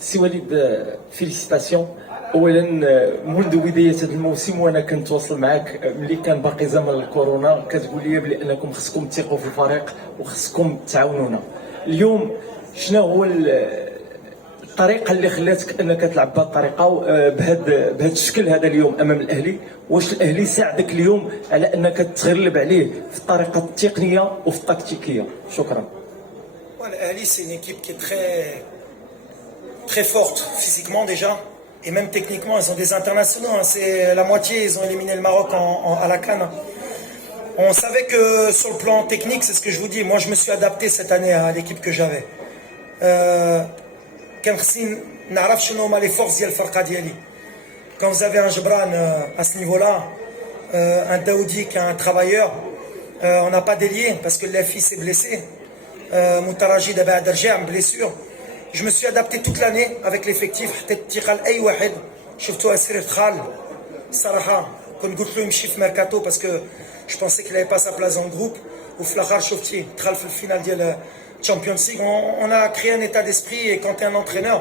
سي وليد فيليسيتاسيون. اولا منذ بدايه هذا الموسم وانا كنتواصل معاك ملي كان باقي زمن الكورونا كتقول لي بلي انكم خصكم تثقوا في الفريق وخصكم تعاونونا. اليوم شنو هو الطريقه اللي خلاتك انك تلعب بهذه الطريقه بهذا الشكل هذا اليوم امام الاهلي؟ واش الاهلي ساعدك اليوم على انك تغلب عليه في الطريقه التقنيه وفي التكتيكيه؟ شكرا. L'Ahli, c'est une équipe qui est très forte physiquement déjà, et même techniquement, ils ont des internationaux. Hein. C'est la moitié, ils ont éliminé le Maroc à la CAN. On savait que sur le plan technique, c'est ce que je vous dis, moi je me suis adapté cette année à l'équipe que j'avais. Les forces quand vous avez un Jebran à ce niveau-là, un Daoudi qui est un travailleur, on n'a pas délié parce que l'FI s'est blessé. Moutaraji d'Aba Adarja, blessure. Je me suis adapté toute l'année avec l'effectif. Je mercato parce que je pensais qu'il n'avait pas sa place dans le groupe. Ou Flachar Shofti, final de la Champions League. On a créé un état d'esprit, et quand tu es un entraîneur,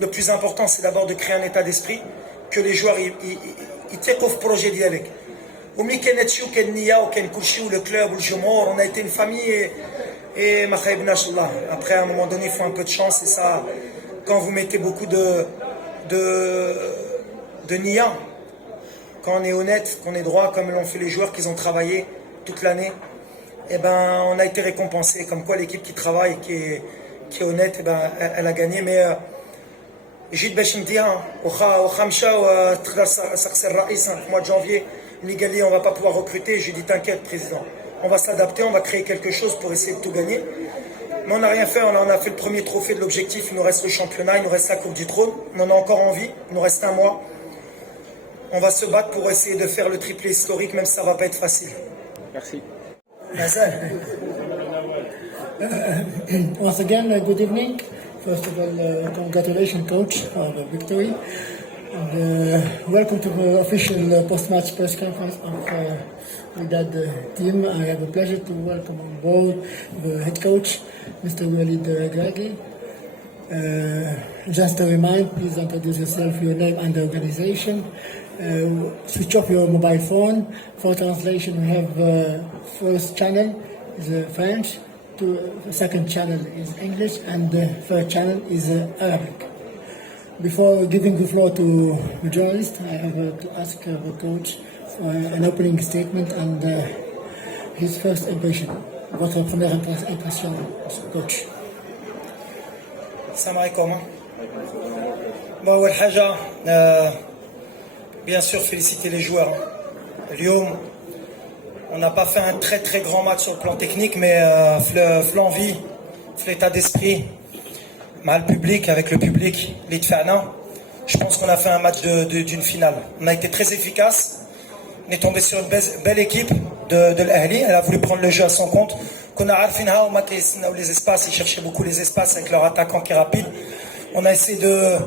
le plus important c'est d'abord de créer un état d'esprit que les joueurs ils t'écouvrent projet d'Yalek. Ou Mikenetchou, Kenya, ou Kenkulchi, ou le club, ou le Jomor, on a été une famille et après à un moment donné il faut un peu de chance, et ça quand vous mettez beaucoup de nia, quand on est honnête, qu'on est droit comme l'ont fait les joueurs qui ont travaillé toute l'année, et ben on a été récompensé, comme quoi l'équipe qui travaille, qui est honnête, et ben elle a gagné. Mais j'ai de au mois de janvier Nigali, on va pas pouvoir recruter. J'ai dit t'inquiète président, on va s'adapter, on va créer quelque chose pour essayer de tout gagner. Mais on n'a rien fait, on a fait le premier trophée de l'objectif, il nous reste le championnat, il nous reste la Coupe du Trône, on en a encore envie, il nous reste un mois. On va se battre pour essayer de faire le triplé historique, même si ça ne va pas être facile. Merci. Once again, good evening. First of all, congratulations coach for the victory. And, welcome to the official post-match press conference of Wydad team. I have the pleasure to welcome on board the head coach, Mr. Walid Graghi. Just to remind, please introduce yourself, your name and the organization. Switch off your mobile phone. For translation, we have first channel is French, the second channel is English, and the third channel is Arabic. Before giving the floor to the journalist, I have to ask the coach for an opening statement and his first impression. Votre première impression, coach. Salam alaikum. Bon, bien sûr, féliciter les joueurs. Lyon, on n'a pas fait un très grand match sur le plan technique, mais l'envie, l'état d'esprit, le public, avec le public, je pense qu'on a fait un match d'une finale. On a été très efficace. On est tombé sur une belle équipe de l'Ahli. Elle a voulu prendre le jeu à son compte. Qu'on a les espaces, ils cherchaient beaucoup les espaces avec leur attaquant qui est rapide. On a essayé de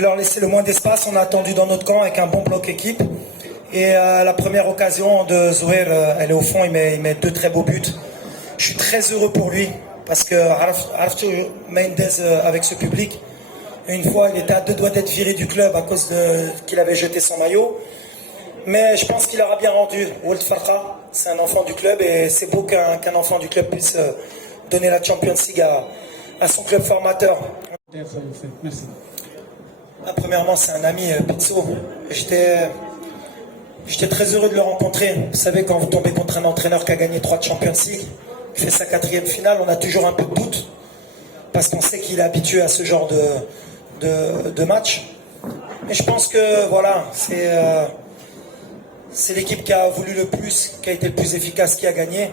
leur laisser le moins d'espace. On a attendu dans notre camp avec un bon bloc équipe. Et la première occasion de Zouher, elle est au fond, il met deux très beaux buts. Je suis très heureux pour lui parce que Mendes avec ce public, une fois il était à deux doigts d'être viré du club à cause qu'il avait jeté son maillot. Mais je pense qu'il aura bien rendu. Walt Farha, c'est un enfant du club et c'est beau qu'un enfant du club puisse donner la Champions League à son club formateur. Merci. Premièrement, c'est un ami, Pizzo. J'étais très heureux de le rencontrer. Vous savez, quand vous tombez contre un entraîneur qui a gagné 3 Champions League, il fait sa 4e finale, on a toujours un peu de doute parce qu'on sait qu'il est habitué à ce genre de match. Mais je pense que voilà, c'est l'équipe qui a voulu le plus, qui a été le plus efficace, qui a gagné.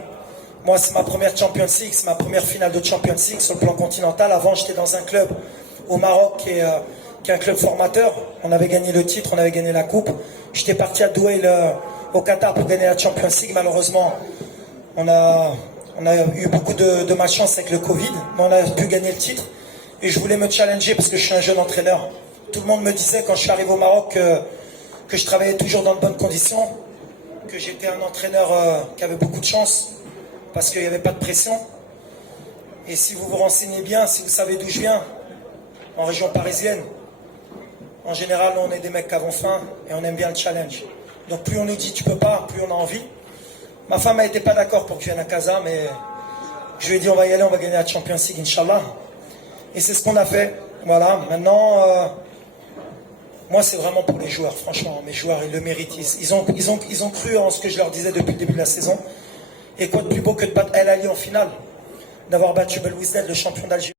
Moi, c'est ma première Champions League, c'est ma première finale de Champions League sur le plan continental. Avant, j'étais dans un club au Maroc qui est un club formateur. On avait gagné le titre, on avait gagné la coupe. J'étais parti à Douai au Qatar pour gagner la Champions League. Malheureusement, on a eu beaucoup de malchance avec le Covid, mais on a pu gagner le titre. Et je voulais me challenger parce que je suis un jeune entraîneur. Tout le monde me disait quand je suis arrivé au Maroc que je travaillais toujours dans de bonnes conditions, que j'étais un entraîneur qui avait beaucoup de chance parce qu'il n'y avait pas de pression. Et si vous vous renseignez bien, si vous savez d'où je viens, en région parisienne. En général, on est des mecs qui avons faim et on aime bien le challenge. Donc plus on nous dit tu peux pas, plus on a envie. Ma femme n'était pas d'accord pour que je vienne à Casa, mais je lui ai dit on va y aller, on va gagner la Champions League, Inch'Allah. Et c'est ce qu'on a fait. Voilà, maintenant, moi c'est vraiment pour les joueurs, franchement. Mes joueurs, ils le méritent. Ils ont cru en ce que je leur disais depuis le début de la saison. Et quoi de plus beau que de battre El Ali en finale, d'avoir battu Belouizdad, le champion d'Algérie.